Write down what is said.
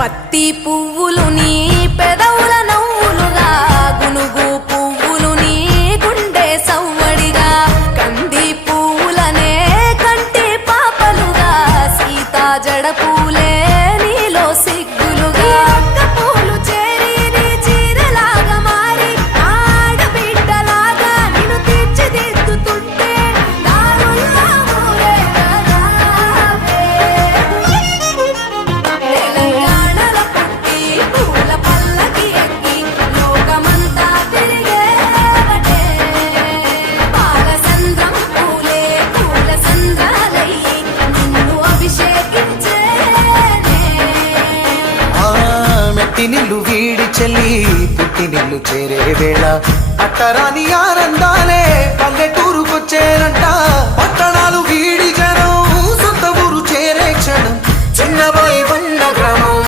పత్తి పువ్వులు నీ పెదవుల నవ్వులుగా గునుగు పువ్వులు నీ గుండె సవ్వడిగా కంది పువ్వులనే కంటి పాపలుగా సీతా జడ పూలే నీలో సిగ్గులుగా పూలు చేరి నీ చీరలాగా మారి ఆడబిడ్డలాగా నిన్ను తీర్చిదిద్దుతుంటే దారుల్లో ఊరేగారావే. తెలంగాణలో పుట్టి పూల పల్లకి ఎక్కి లోకమంతా తిరిగేవటే. పాలసంద్రం పూలే పూల సంద్రాలయ్యి నిన్ను అభిషేకించేనే. మెట్టి నిల్లు వీడి చెల్లి పుట్టి నిల్లు చేరే వేళ అట్టరాని ఆనందాలే పల్లెటూరుకొచ్చేనంట. పట్టణాలు వీడి జనం సొంత ఊరు చేరే క్షణం చిన్న వైభవం